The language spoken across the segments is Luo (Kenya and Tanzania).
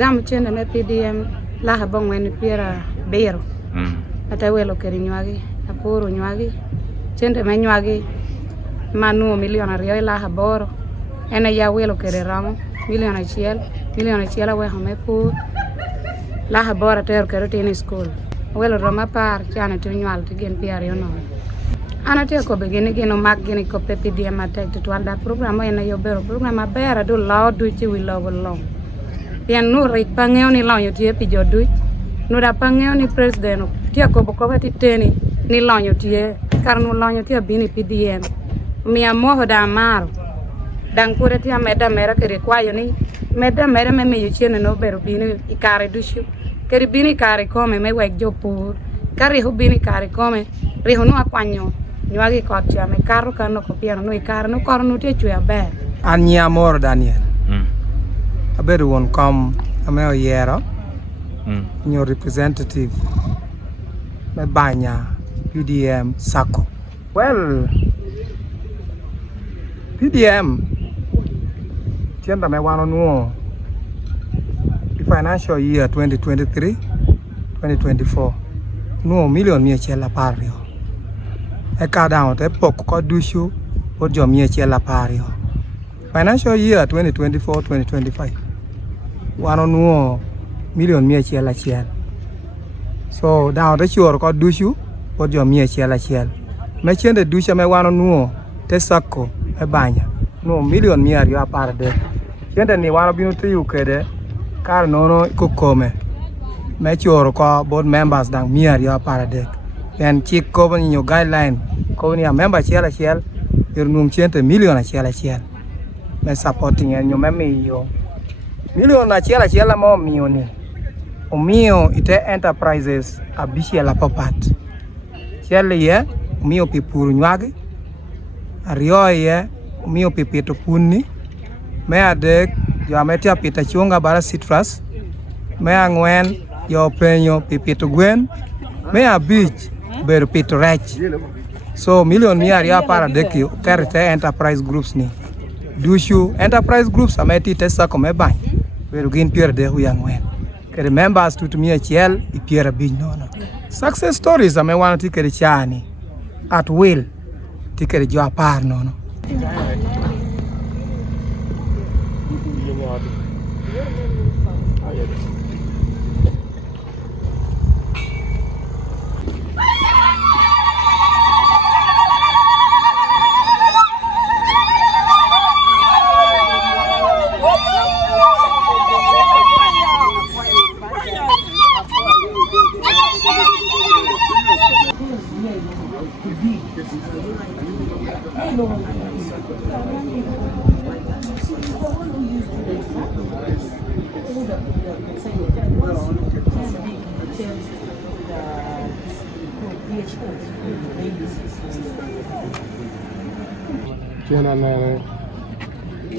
gam chende me PDM la habong wen piera bero ata welo keri nywagi aporo nywagi chende me nywagi manu milion ariyo la haboro ena ya welo keri ramo milion achiel we home pur la haboro ter keri tini school welo roma par chane tu nywal tigen piari ono ana te ko begini gino mag gini ko pe PDM atek to twalda program ena yo bero program abera do law do chi wi law long pian nu ri pangeo ni law yo tie pi jodu nu da pangeo ni president tie ko ko bati teni ni law yo tie kar nu law yo tie bini PDM mi amo da mar dan pure tie meda mera ke kwayo ni meda mera me yo chiene no bero bini ikare dushu keri bini kare come me wek jopur kari hu bini kare come ri hu no akwanyo nywagi ko chame karo kano ko piano no ikar no kor no te chwe abe anya mor Daniel aberu won come ameo yero your representative me banya PDM Sako well PDM tienda me wano nuo the financial year 2023-2024 nuo million mia chela pario e down te pok ko dushu o jo mia chela pario financial year 2024-2025 wano nuo million mia chela chiel so down te chor ko dushu o jo mia chela chiel me chende dusha me wano nuo te Sako e banya nuo million mia rio apar de chende ni wano binu tu kede kar nono kokome me chor ko board members dang mia rio apar de and chik ko ban yo guideline ko ni a member chiel ir num chente million chiel me supporting en yo me yo million chiel mo mio ni o mio ite enterprises abishia la papat chiel ye mio pipuru nywagi ario ye mio pipito punni me adek yo ametia pita chunga bara citrus me angwen yo penyo pipito gwen me abich ber pito rech so million mia ria para deki kerite enterprise groups ni dushu enterprise groups ameti te Sako me bany ber gin pier de huyangwen kere members tutumia chiel ipiera biny nono success stories ame wan tikere chani at will tikere jo apar nono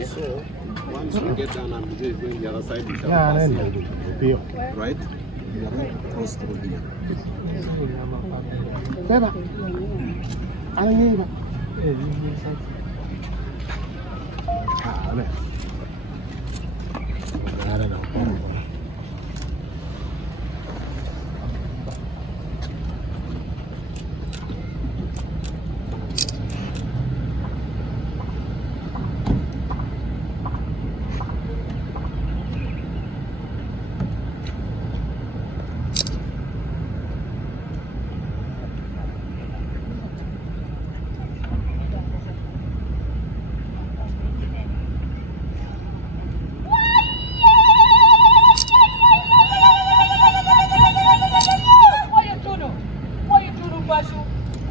So once you get down and the other side, you shall Apio. right? You are right across the road here.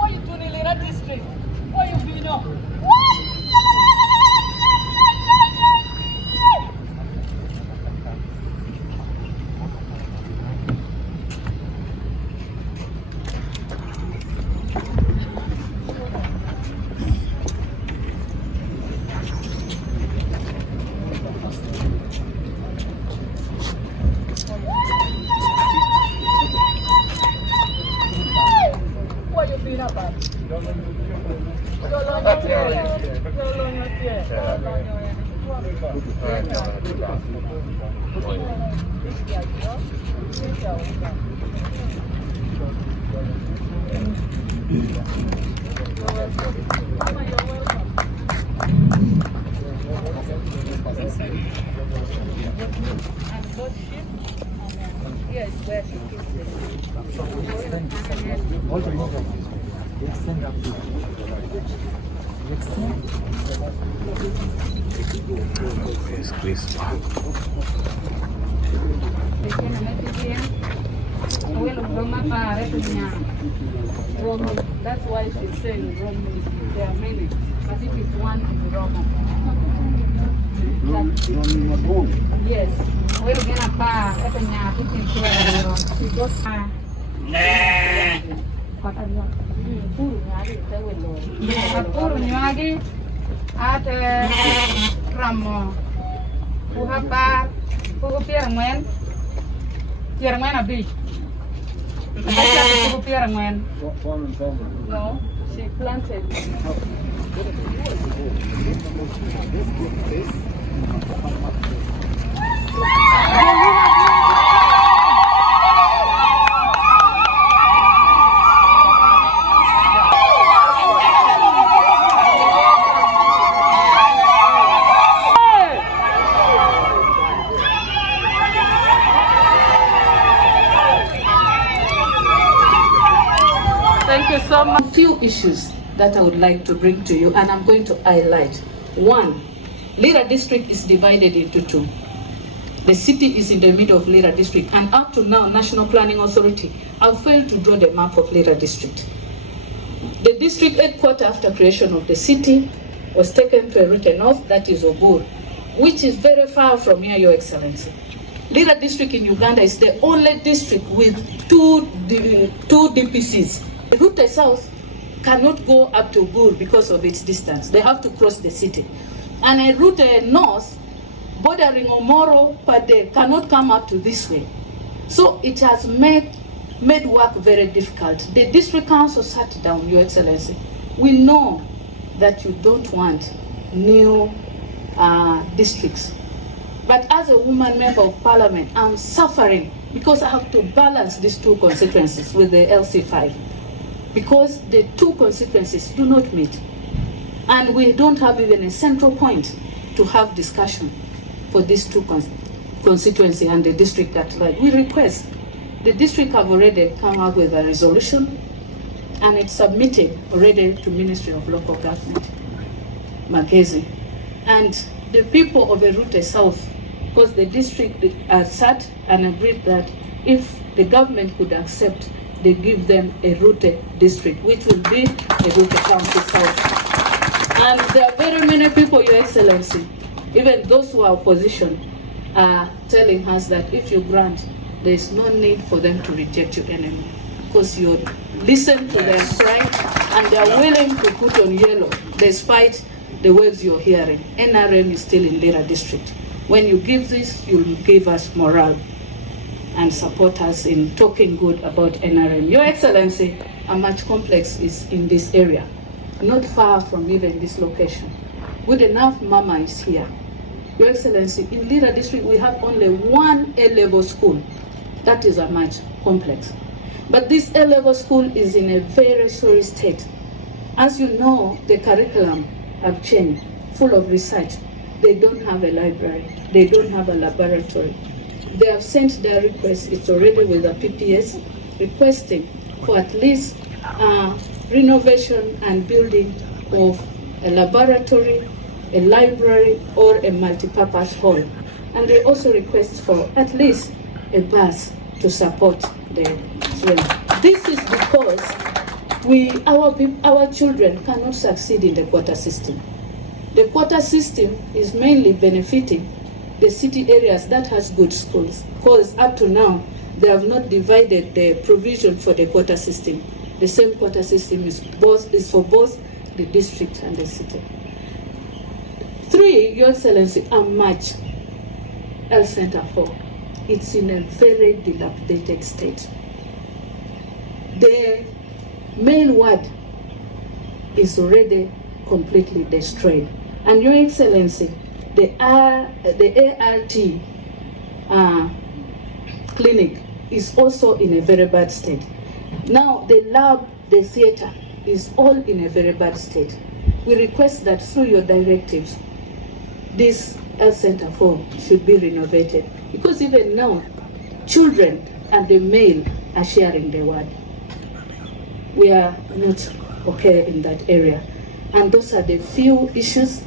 What you doing in Lira district? What you been on? That's why she's saying Roman. There are many, but if it's one, it's Roman. Yes. We're gonna buy at the nhà to take care of it. Puro nyagi at Ramo. Who have bar, who pierangwen a beach. Who pierangwen? No, she planted. Thank you so much. A few issues that I would like to bring to you, and I'm going to highlight. One, Lira district is divided into two. The city is in the middle of Lira district, and up to now, National Planning Authority have failed to draw the map of Lira district. The district headquarters after creation of the city was taken to a route north, that is Obur, which is very far from here, Your Excellency. Lira district in Uganda is the only district with two DPCs. The route south cannot go up to Obur because of its distance. They have to cross the city. And a route north, bordering Omoro, Pade, cannot come up to this way. So it has made work very difficult. The district council sat down, Your Excellency. We know that you don't want new districts. But as a woman member of parliament, I'm suffering because I have to balance these two constituencies with the LC5. Because the two constituencies do not meet. And we don't have even a central point to have discussion for these two constituencies and the district at large. We request, the district have already come up with a resolution and it's submitted already to Ministry of Local Government, Magezi. And the people of Erute South, because the district sat and agreed that if the government could accept, they give them a Rute district, which will be a Rute County South. And there are very many people, Your Excellency, even those who are opposition, are telling us that if you grant, there is no need for them to reject you anymore. Because you listen to their cry and they are willing to put on yellow despite the words you're hearing. NRM is still in Lira district. When you give this, you give us morale and support us in talking good about NRM. Your Excellency, Amach complex is in this area, not far from even this location. Good enough, Mama is here. Your Excellency, in Lira district, we have only one A-level school. That is Amach complex. But this A-level school is in a very sorry state. As you know, the curriculum have changed, full of research. They don't have a library. They don't have a laboratory. They have sent their request, it's already with the PPS, requesting for at least renovation and building of a laboratory, a library, or a multipurpose hall. And they also request for at least a bus to support the students. This is because our children cannot succeed in the quota system. The quota system is mainly benefiting the city areas that has good schools, because up to now, they have not divided the provision for the quota system. The same quota system is for both the district and the city. 3, Your Excellency, Amach Health Center 4. It's in a very dilapidated state. The main ward is already completely destroyed. And Your Excellency, the ART clinic is also in a very bad state. Now the lab, the theater is all in a very bad state. We request that through your directives, this health center 4 should be renovated, because even now, children and the male are sharing the ward. We are not okay in that area. And those are the few issues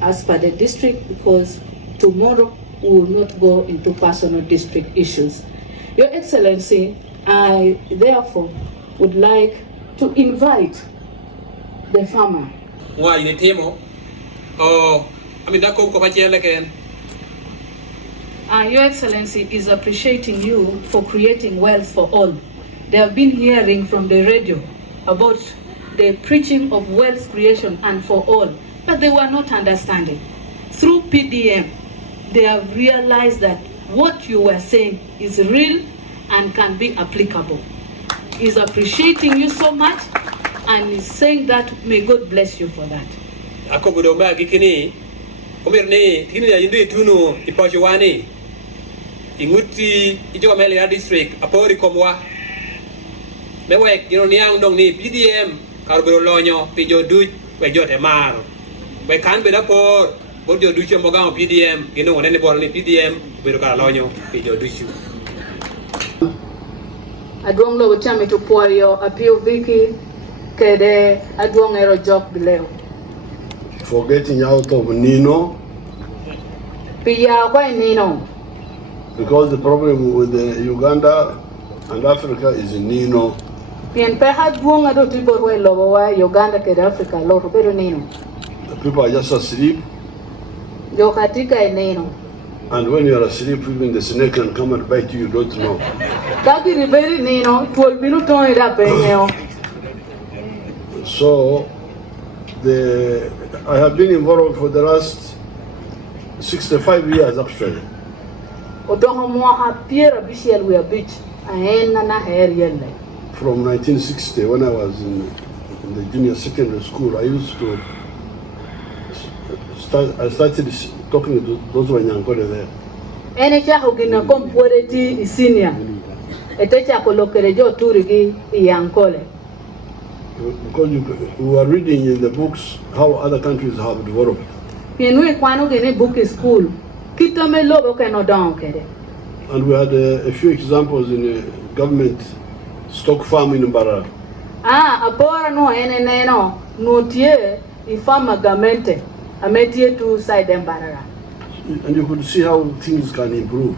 as per the district, because tomorrow we will not go into personal district issues. Your Excellency, I therefore would like to invite the farmer. Why you temo? Oh, I mean that come again. Your Excellency is appreciating you for creating wealth for all. They have been hearing from the radio about the preaching of wealth creation and for all, but they were not understanding. Through PDM, they have realized that what you were saying is real and can be applicable. He's appreciating you so much and is saying that may God bless you for that. Ako budomba gikini, umirni tini ya yindi tunu ipojuani, inguti ijo Lira district apori komwa, mewek niang dong ni PDM karbiro lonyo pijo duj wejo temaro, wekan bedapor bojo dujo mogang PDM gino wanene bol ni PDM biro lonyo pijo duju. Adwong lo chame to poyo Apio Vicky kede adwong ero job bileo. For getting out of Nino, Pia kwa Nino. because the problem with Uganda and Africa is in Nino. Pien pe adwong ado tipo we lobo wa Uganda kede Africa lo pero Nino. The people are just asleep, Yo katika Nino. and when you are asleep, even the snake can come and bite you, you don't know. Kaki riberi Nino, tuol binu ton ira penyeo. So, I have been involved for the last 65 years actually. Odoho mo ha piera bishel we a beach. Aena na hair yelle. From 1960, when I was in the junior secondary school, I used to I started talking to those who were there. Ene cha hugina komporeti isinia. Etecha kolokerejo turigi yankole. Because we were reading in the books how other countries have developed. Pienui kwano gene book school. Kitame lobo keno donkere. And we had a few examples in a government stock farm in Mbara. Apora no ene neno no tie ifama gamente. Ametie to side Mbarara. And you could see how things can improve.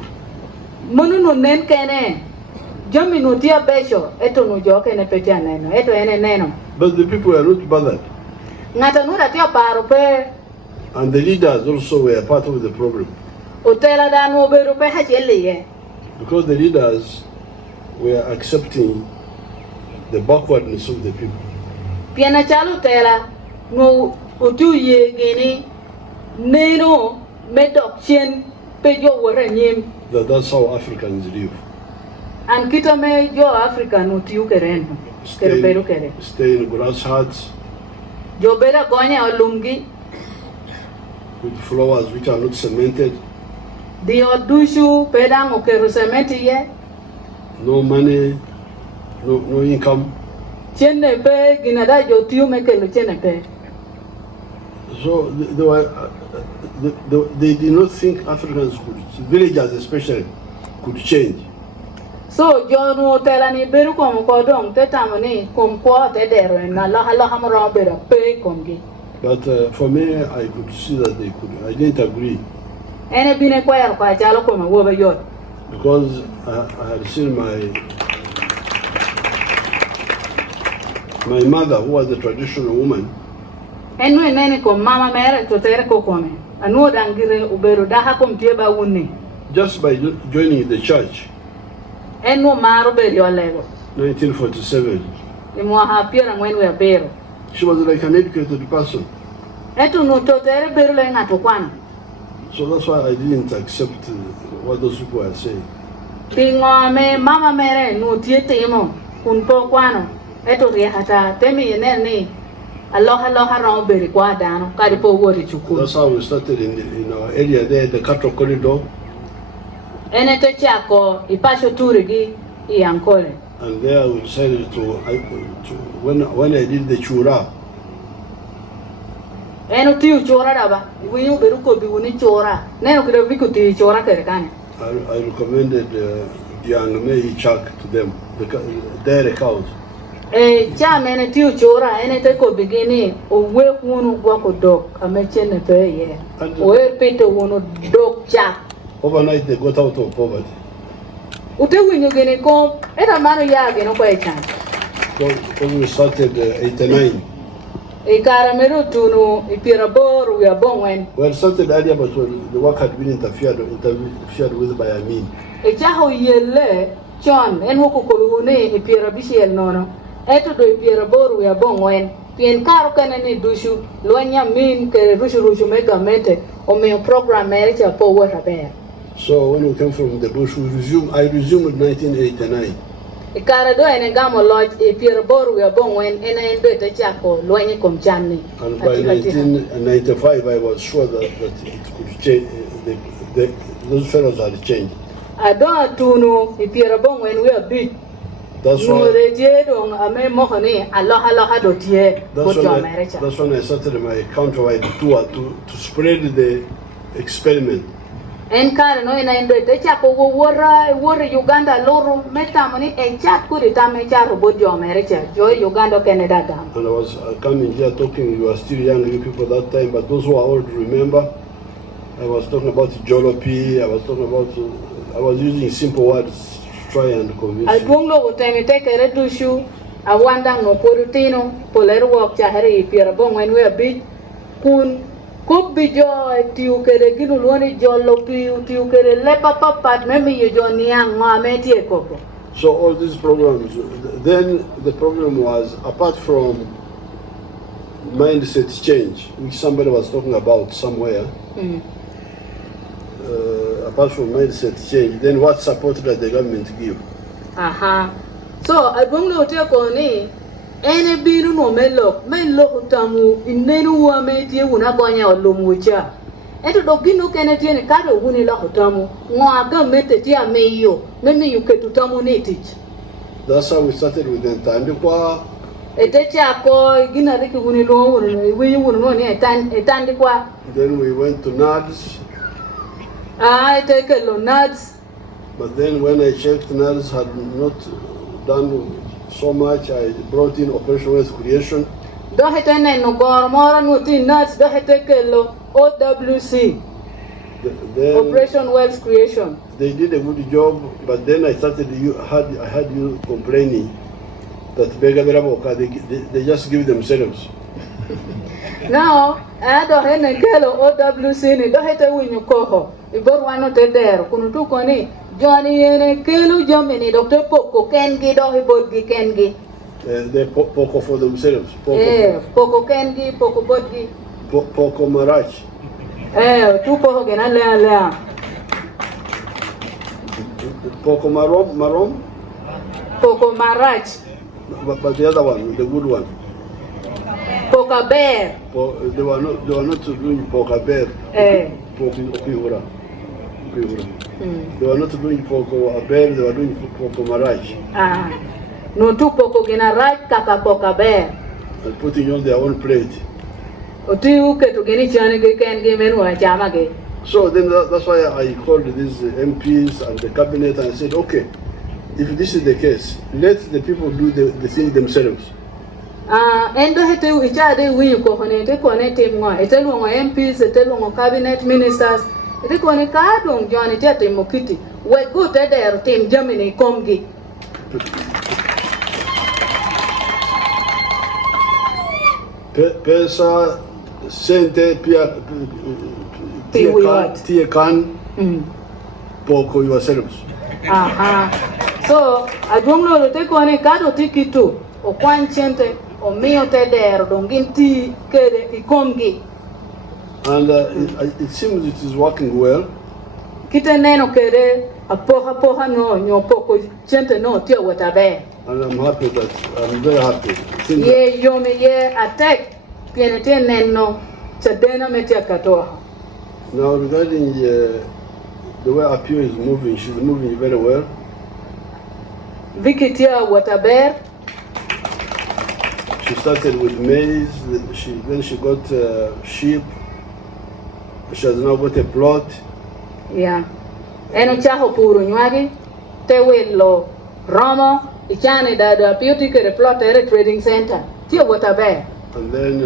Munu no nen kene. Jomi no tia besho eto no joke ne petia neno. Eto ene neno. But the people were not bothered. Ngata nura tia paro pe. And the leaders also were part of the problem. Otela da no beru pe hachele ye. Because the leaders were accepting the backwardness of the people. Piena chalu tela no utu ye gini neno medok chen pejo wore nyim. That's how Africans live. And kita me jo Africa no tiu keren. Keru kere. Stay in grass huts. Jo bera gonya olungi. With flowers which are not cemented. Dio dushu pedang okeru cementi ye. No money, no income. Chene pe ginada jo tiu me kelu chene pe. So they did not think Africans could, villagers especially, could change. So John tell ni beru kom kodong tetamani kom ko te dero na la hamra bera pe komgi. But for me, I could see that they could. I didn't agree. Ene bine kwa kwa chalo ko wo be yot. Because I had seen my mother, who was a traditional woman. Enu nene ko mama mere to tere ko kome. Anu dangire uberu daha kom tieba wunni. Just by joining the church. Enu maru be yo lego. 1947. Ni mo ha piera ngwen we beru. She was like an educated person. Etu no to tere beru le na to kwana. So that's why I didn't accept what those people were saying. Pingo me mama mere no tiete mo kun po kwano. Etu ri hata temi nene aloha rao beri kwa dano karipo wori chukuru. That's how we started in our area there, the cattle corridor. ene te chako ipasho turigi iankole. And there we decided to when I did the chura. Eno tiu chora daba, wiyu beruko biwuni chora. Neno kida biku tiu chora kerekane. I recommended young May Chuck to them, their cows. Cha mene tiu chora, ene te ko begini, uwe hunu wako dog, amechene pe ye. Uwe pete hunu dog chak. Overnight they got out of poverty. Ute winyo gini ko, eta manu ya gino kwa echan. Because we started 89. Ikaramero tunu, ipiraboru ya bongwen. Well, started earlier, but the work had been interfered with by Amin. Echaho yele, John, en huku kuhune ipirabishi el nono. Eto do ipiraboru ya bongwen. Pien karo kanani dushu, luanya min ke rushu mega mente, o meo program mericha po wata bear. So when we came from the bush, I resumed in 1989. Ikarado ene gamo lodge ipiraboru ya bongwen ene endo ete chako luanya komchani. And by 1995, I was sure that it could change. Those fellows had changed. Adon tunu ipirabongwen we a bit. That's why I started my countrywide tour to spread the experiment. En kare no ina ndo te chako wora Uganda loro metamoni e chat kuri tame cha robot jo America jo Uganda Canada gam. And I was coming here talking, you are still young, you people that time, but those who are old remember, I was talking about jolopi, I was using simple words to try and convince you. I don't know what time take a redushu, I wanda no porutino, poler walk chahari pirabong when we a bit kun could be joy to kere ginu loni jolopi to kere lepa papat maybe you join young mameti ekoko. So all these programs, then the problem was, apart from mindset change, which somebody was talking about somewhere, apart from mindset change, then what support does the government give? So I don't know take on it. Any biru no melo tamu inenu wa metie una gonya olomucha. Eto dogino keneti ni kado uguni la hotamu. Ngwaga mete tia meyo. Meme yuketu tamu netich. That's how we started with the Tandikwa. Etecha ko gina riki uguni lo we no ni etandikwa. Then we went to NADS. I take a lo NADS. But then when I checked, NADS had not done so much. I brought in Operation Wealth Creation. Dohetene no gormora no tin NADS doheteke lo OWC. Operation Wealth Creation. They did a good job, but then I started. I had you complaining that they just give themselves. Now, I don't have a OWC ni dohete winyo koho. Ibor wano te der kunutu koni Johnny ene kelu Germany Dr. Poko kengi dohi bodgi kengi. They poko for themselves. Poko kengi, poko bodgi. Poko marach. Tu poko gena lea. Poko marom. Poko marach. But the other one, the good one. Poka bear. They were not doing poka bear. Poko They were not doing poko bear. They were doing poko marach. No tu poko gena right kaka poka bear. And putting on their own plate. Otu ke tu geni chane ke ken ge menu chama ke. So then that's why I called these MPs and the cabinet and said, okay, if this is the case, let the people do the thing themselves. Endo hete ichade winyo ko honete connect mo etelu ngo MPs etelu ngo cabinet ministers ete ko ne ka dong jone tete mokiti we go te der team Germany komgi pesa sente pia tie kan poko yourselves. So adwonglo te ko ne ka do tikitu o kwanchente o mio te der donginti kede ikomgi. And it seems it is working well. Kita neno kede apoha no nyopoko chente no tia watabe. And I'm very happy. Ye yome ye attack pianete neno chadena metia katoa. Now regarding the way Apio is moving, she's moving very well. Vicky tia waterbear. She started with maize, then she got sheep. She has now got a plot. Yeah. Eno chaho puro nywagi, te welo romo, ichane dada beauty ke plot ere trading center. Tia waterbear. And then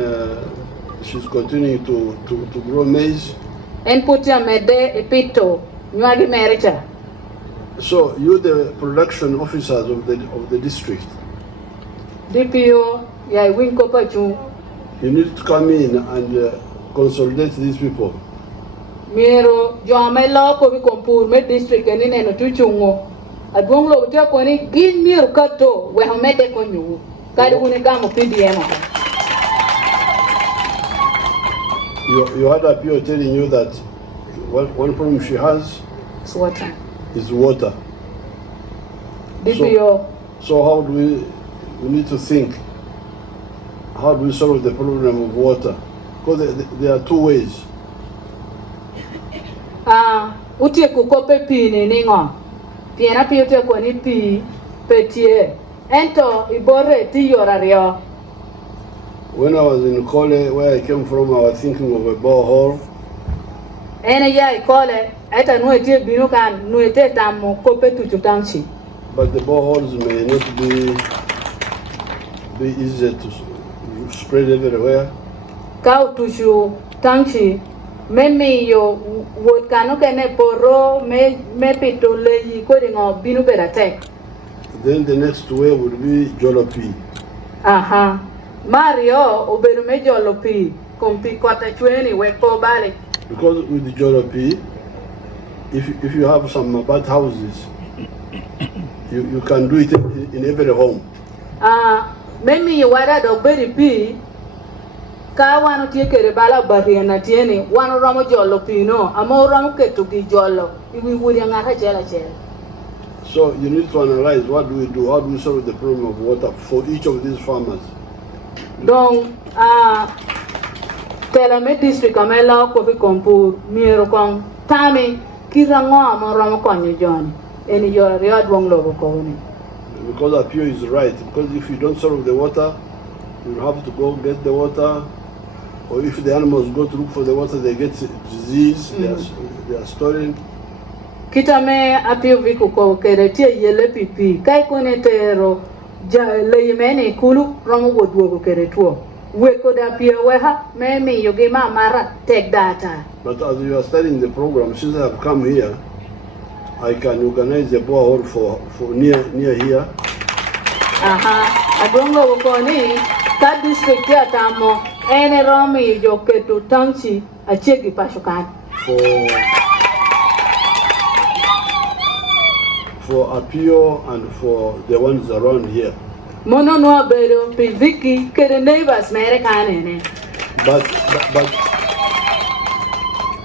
she's continuing to grow maize. En putia mede epito nywagi mericha. So you're the production officers of the district. DPO ya winko pachu. You need to come in and consolidate these people. Miro jome loko bi kompur me district ni neno tuchungo. Adwong lo tia koni gin miro kato we hamede konyu. Kadi huni kamo PDM. You had Apio telling you that one problem she has It's water. is water. DPO. So how do we need to think, how do we solve the problem of water? Because there are two ways. Utie kukope pi ni ningo. Piena pi utie koni pi petie. Ento ibore ti yorario. When I was in Kole, where I came from, I was thinking of a borehole. Ene ya ikole, eta nuetie binu kan nuete tamu kope tuchutanchi. But the boreholes may not be easy to spread everywhere. Kau tushu tanchi. Memi yo wot kanu kene poro me pito leyi kodingo binu beratek. Then the next way would be jolopi. Aha. Mario oberu me jolopi kompi kota chweni wekpo bale. Because with the jolopi, if you have some bad houses, you can do it in every home. Memi yo wada dogberi pi ka wano tie kere bala barriena tieni wano romo jolopi no amo romo ketu gi jolo iwi wuri ngata chela chela. So you need to analyze what do we do, how do we solve the problem of water for each of these farmers. Donc tela me district amela ko fi kompur miero kon tami kirango amo romo konyo joni eni yo riad wong logo ko ni. Because Apio is right, because if you don't solve the water, you have to go get the water, or if the animals go to look for the water, they get disease, they are stolen. Kita me Apio viku ko kere tie yele pipi kai kone tero ja le yemene kulu romo wodwo kere tuo we ko da Apio weha me mi yogi mara take data. But as you are studying the program, since I have come here, I can organize a borehole for near here. Adongo ko ni ka district ya tamo ene romi jo ketu tanchi achegi pashukan for Apio and for the ones around here. Mono no bedo pi Vicky kere neighbors mere kanene.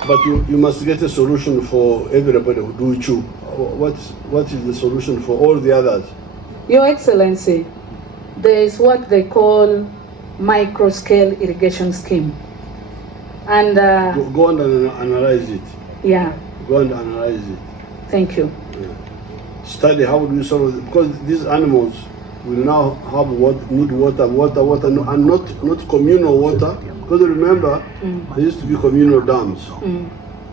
But you must get a solution for everybody who do you. What is the solution for all the others? Your Excellency, there is what they call micro-scale irrigation scheme. And go and analyze it. Yeah. Go and analyze it. Thank you. Yeah. Study how do you solve it, because these animals will now have need water, and not communal water. Because remember, there used to be communal dams.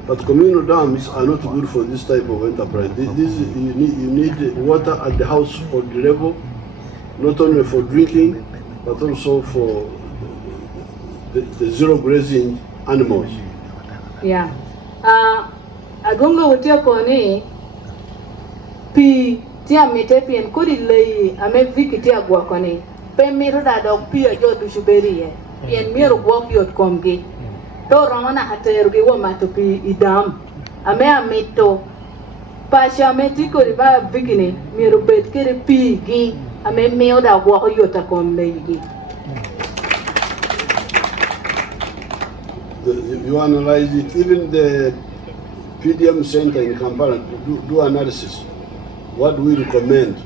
But communal dams are not good for this type of enterprise. You need water at the household level, not only for drinking, but also for the zero grazing animals. Yeah. Agongo utia koni pi tia mete pien kodi lei ame Vicky tia gwa koni pe miro da dog pi ajo du shuberi ye pien miro gwa pi ot komgi to romana hateru gi wo mato pi idam ame amito pasha meti kodi ba Vicky ni miro bet kere pi gi ame mio da gwa ko yota kom lei gi. You analyze it. Even the PDM center in Kampala do analysis. What do we recommend?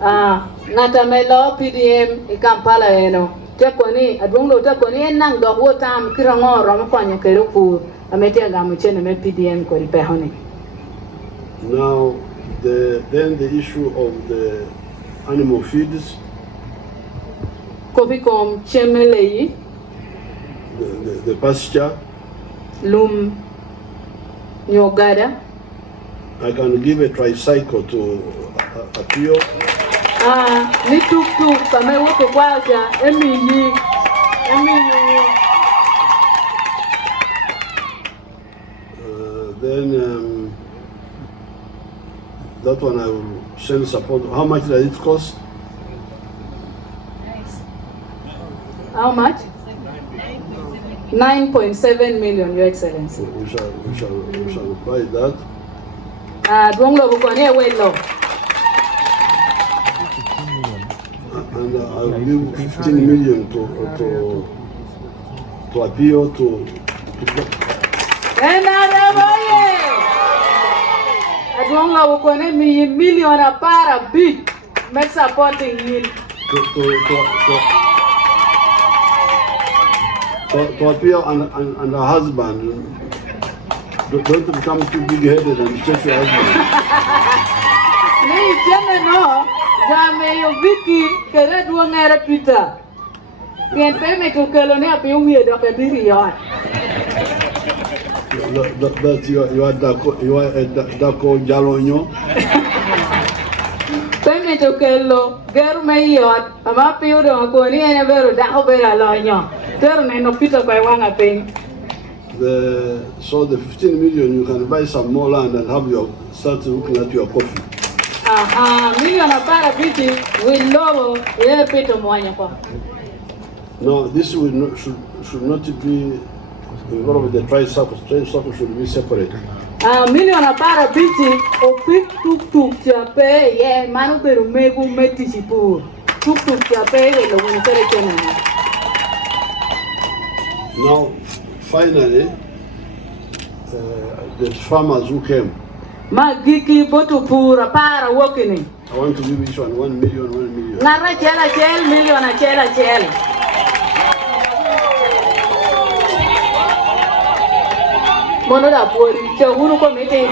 Natamelo PDM in Kampala eno tekoni adwonglo tekoni enang do wotam kirango rom konyo kero pur amete ga muchene me PDM ko ripehoni. Now then the issue of the animal feeds, Kobikom chemelei the pasture, lum nyogada. I can give a tricycle to Apio. Ni tuk kame woke kwaja emi Then that one I will send support. How much does it cost? How much? 9.7 million, Your Excellency. We shall buy that. Dwonglo bukone welo. And I will give 15 million to Apio to Dwonglo bukone mi million para big make supporting him. To Apio and her husband. Don't become too big-headed and stress your husband. Vicky, kere duongere Peter. Kien peme to kelone Apio wie do kadiri yon. That you are Dako Jalonyo. Peme to kelo geru me yon ama Apio do ko ni ene beru Dako bera lonyo. Teru no Peter kwa wanga peng. So the 15 million, you can buy some more land and start looking at your coffee. Million para Vicky will lower ye Peter mwanya kwa. No, this should not be involved with the tricycle. Tricycle should be separate. Million para Vicky o pick tuk chape ye manu peru megu meti chipur. Tuk chape lo wintere kena. Now, finally, the farmers who came. Magiki botu pura para wokini. I want to give each one 1 million, 1 million. Ngara chela million a chela. Mono da pori che hunu ko mete.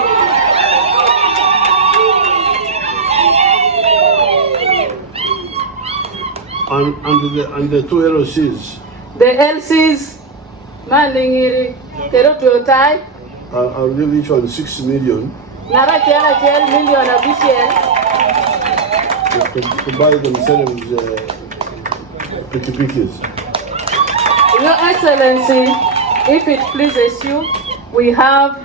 And the two LCs. The LCs malingiri kero tuotai. I'll give each one 6 million. Ngara chela million a bishel. To buy themselves pikipikis. Your Excellency, if it pleases you, we have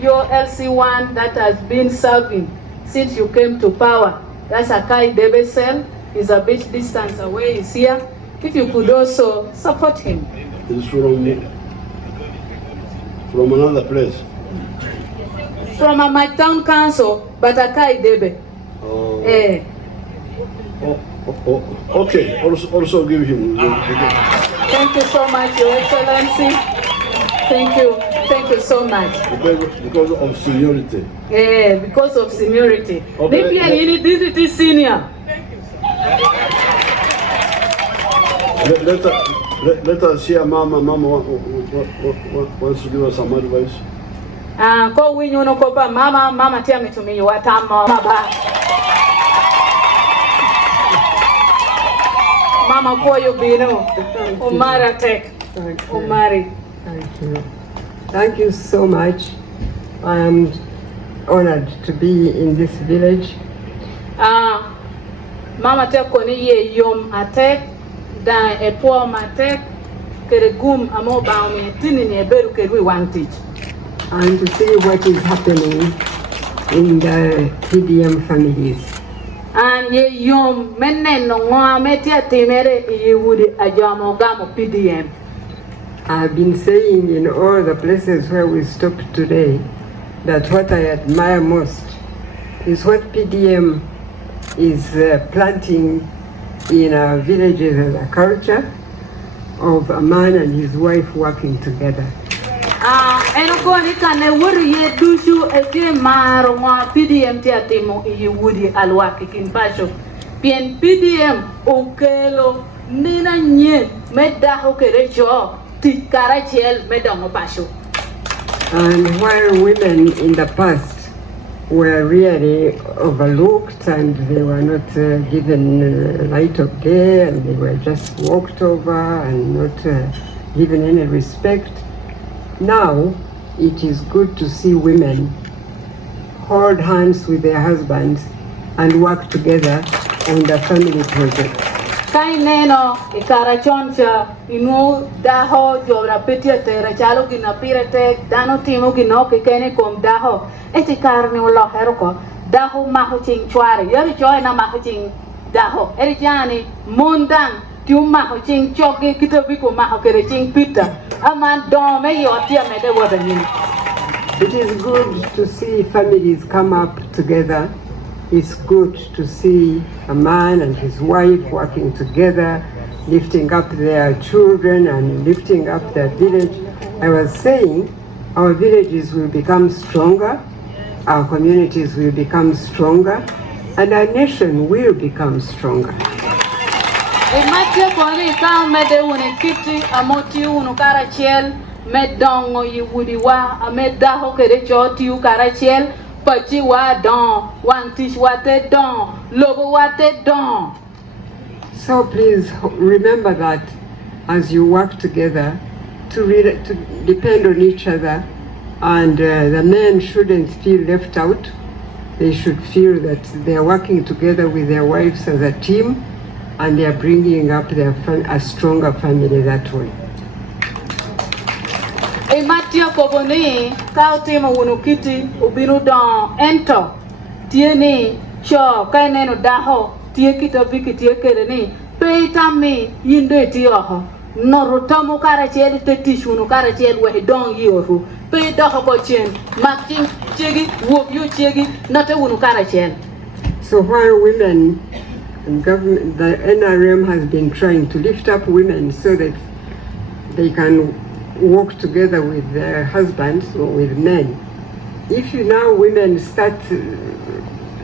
your LC1 that has been serving since you came to power. That's Akai Debesel. He's a bit distance away. He's here. If you could also support him. It's from another place. From my town council, but Akai Debe. Okay. Also give him. Thank you so much, Your Excellency. Thank you so much. Because of seniority. Because of seniority. Okay. Maybe I need this senior. Let us hear Mama. Mama wants to give us some advice. Ko winyo no ko pa mama tia mitumi watama baba. Mama koyo bino. Umara tek. Umari. Thank you so much. I am honored to be in this village. Mama tek koni ye yom atek da epo matek kere gum amo baumi tini ne beru kere wantage. And to see what is happening in the PDM families. And ye yom menne no ngwa metia temere ye wudi ajamo gamo PDM. I've been saying in all the places where we stopped today that what I admire most is what PDM is planting in our villages as a culture of a man and his wife working together. Eno koni kane wuri ye dushu eke maro ngwa PDM tia temo ye wudi alwaki kinpasho. Pien PDM okelo nina nyen me daho kere jo ti karachiel me dongo pasho. And while women in the past were really overlooked and they were not given light of day and they were just walked over and not given any respect, now it is good to see women hold hands with their husbands and work together on the family project. Kai neno ikarachoncha inu daho jobra petia tera chalo gina pirate dano timo gino kene kom daho eti karne ulo heroko daho maho ching chware yori choy na maho ching daho eri jani mondang tiu maho ching choge kitabiko maho kere ching pita aman dome yotia mede wadanyin. It is good to see families come up together. It's good to see a man and his wife working together, lifting up their children and lifting up their village. I was saying our villages will become stronger, our communities will become stronger, and our nation will become stronger. Imatia koni ka mede unikiti amoti unukarachiel medongo yiwudiwa amedaho kere choti ukarachiel pachi wa don wantish wate don lobo wate don. So please remember that as you work together to depend on each other, and the men shouldn't feel left out. They should feel that they are working together with their wives as a team and they are bringing up a stronger family that way. Imatia koboni kautimo unukiti ubinu don ento tieni cho kaineno daho tie kita Vicky tie kereni peita mi yinde tioho norutamu karachiel tetishunu karachiel we don yoru pe daho ko chen makin chegi wobyo chegi nate unu karachiel. So while women and government, the NRM has been trying to lift up women so that they can work together with their husbands or with men. If now women start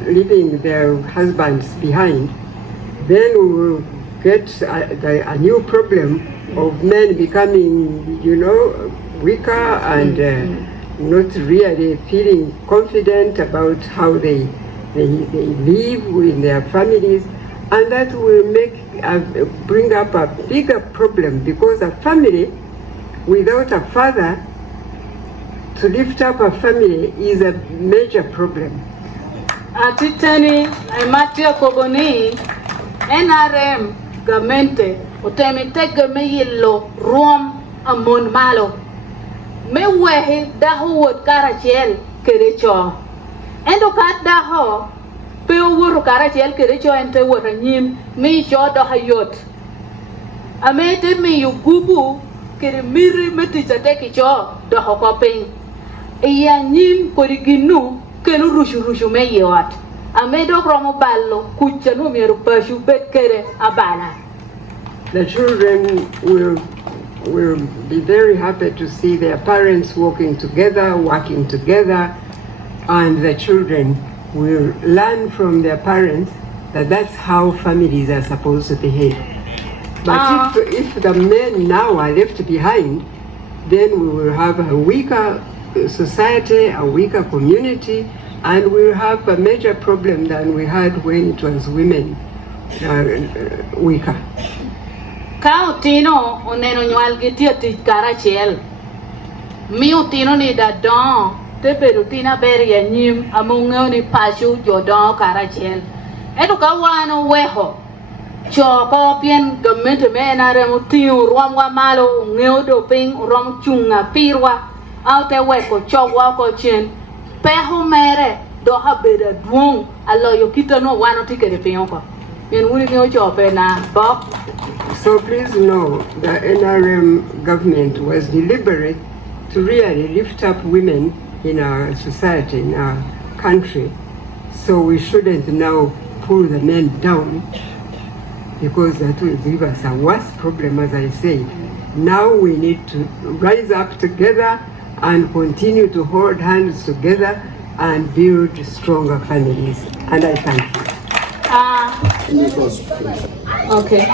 leaving their husbands behind, then we will get a new problem of men becoming, weaker and not really feeling confident about how they live with their families, and that will bring up a bigger problem, because a family without a father to lift up a family is a major problem. Atitani Imatia koboni NRM gamente utemitega meyilo ruom amon malo mewehi daho wot karachiel kerecho endo kat daho pe wuro karachiel kerecho ente woranyim mi chodo hayot amete mi yugubu kere miri metija tekicho doho koping iya nyim koriginu kenu rushu meyot amedo kromo ballo kuchanu mieru pashu betkere abala. The children will be very happy to see their parents working together, and the children will learn from their parents that that's how families are supposed to behave. But if the men now are left behind, then we will have a weaker society, a weaker community, and we'll have a major problem than we had when it was women weaker. Kao tino oneno nyual gitia tich karachiel. Miu tino ni da don te perutina beri ya nyim amungeo ni pashu jodon karachiel. Edu kawano weho. Chopo pien gemente mena remu tiu ruam wa malo ngeo do ping rom chunga pirwa. Au te weko chokwa ko chen. Peho mere do habeda duong alo yo kita no wano tikere piyonko. Yen wuni ngeo chope na bok. So please know the NRM government was deliberate to really lift up women in our society, in our country. So we shouldn't now pull the men down, because that will give us a worse problem, as I say. Now we need to rise up together and continue to hold hands together and build stronger families. And I thank you. Okay.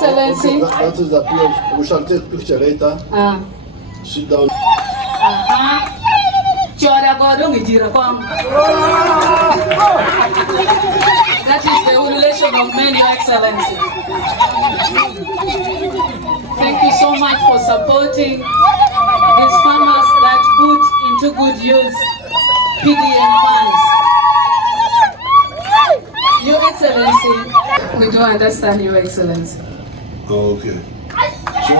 Excellency. Okay, that is Apio. We shall take picture later. Sit down. That is the relation of men, Your Excellency. Thank you so much for supporting these farmers that put into good use PDM funds. Your Excellency, we do understand, Your Excellency. Okay. So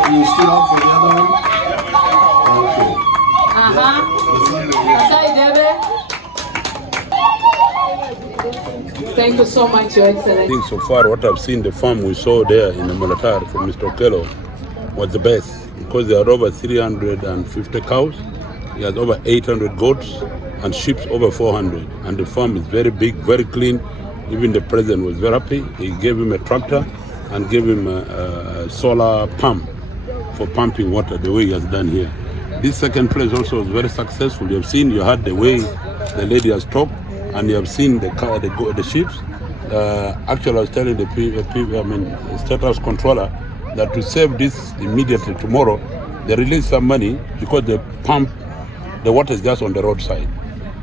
you still up for the other one? Okay. Thank you so much, Your Excellency. I think so far what I've seen, the farm we saw there in the Molatar from Mr. Okello was the best, because there are over 350 cows, he has over 800 goats and sheep over 400, and the farm is very big, very clean. Even the president was very happy. He gave him a tractor and gave him a solar pump for pumping water the way he has done here. This second place also was very successful. You have seen, you heard the way the lady has talked, and you have seen the sheep. Actually, I was telling the State House controller that to save this immediately tomorrow, they release some money because they pump the water is just on the roadside.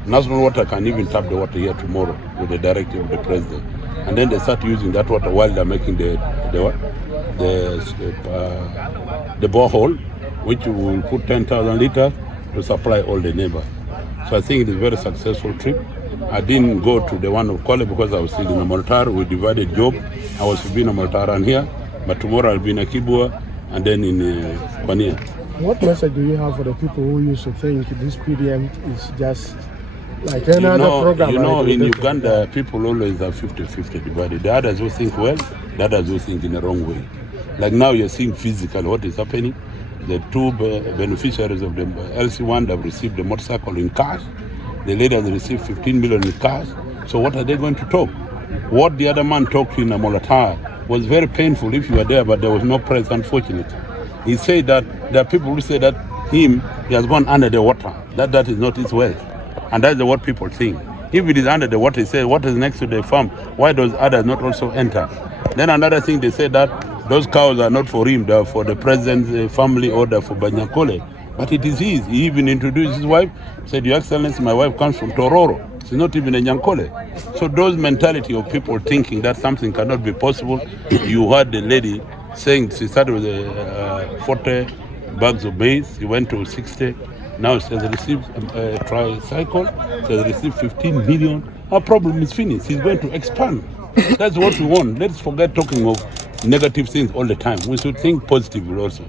National Water can even tap the water here tomorrow with the directive of the president, and then they start using that water while they're making the borehole, which will put 10,000 liters to supply all the neighbors. So I think it is a very successful trip. I didn't go to the one of Kole because I was still in the Moltar. We divided job. I was to be in the Moltar and here, but tomorrow I'll be in Akibua and then in Kwania. What message do you have for the people who used to think this PDM is just like another program? You know, in Uganda, people always are 50-50 divided. The others who think well, the others who think in the wrong way. Like now you're seeing physically what is happening. The two beneficiaries of the LC1 have received the motorcycle in cash. The lady has received 15 million in cash. So what are they going to talk? What the other man talked in Amolatar was very painful if you were there, but there was no press, unfortunately. He said that there are people who say that he has gone under the water, that is not his wealth. And that's what people think. If it is under the water, he said, what is next to the farm? Why does others not also enter? Then another thing, they say that those cows are not for him, they're for the president's family or they're for Banyakole. But it is his. He even introduced his wife, said, Your Excellency, my wife comes from Tororo. She's not even a Nyankole. So those mentality of people thinking that something cannot be possible. You heard the lady saying she started with 40 bags of maize, she went to 60. Now she has received a tricycle, she has received 15 million. Our problem is finished. She's going to expand. That's what we want. Let's forget talking of negative things all the time. We should think positively also.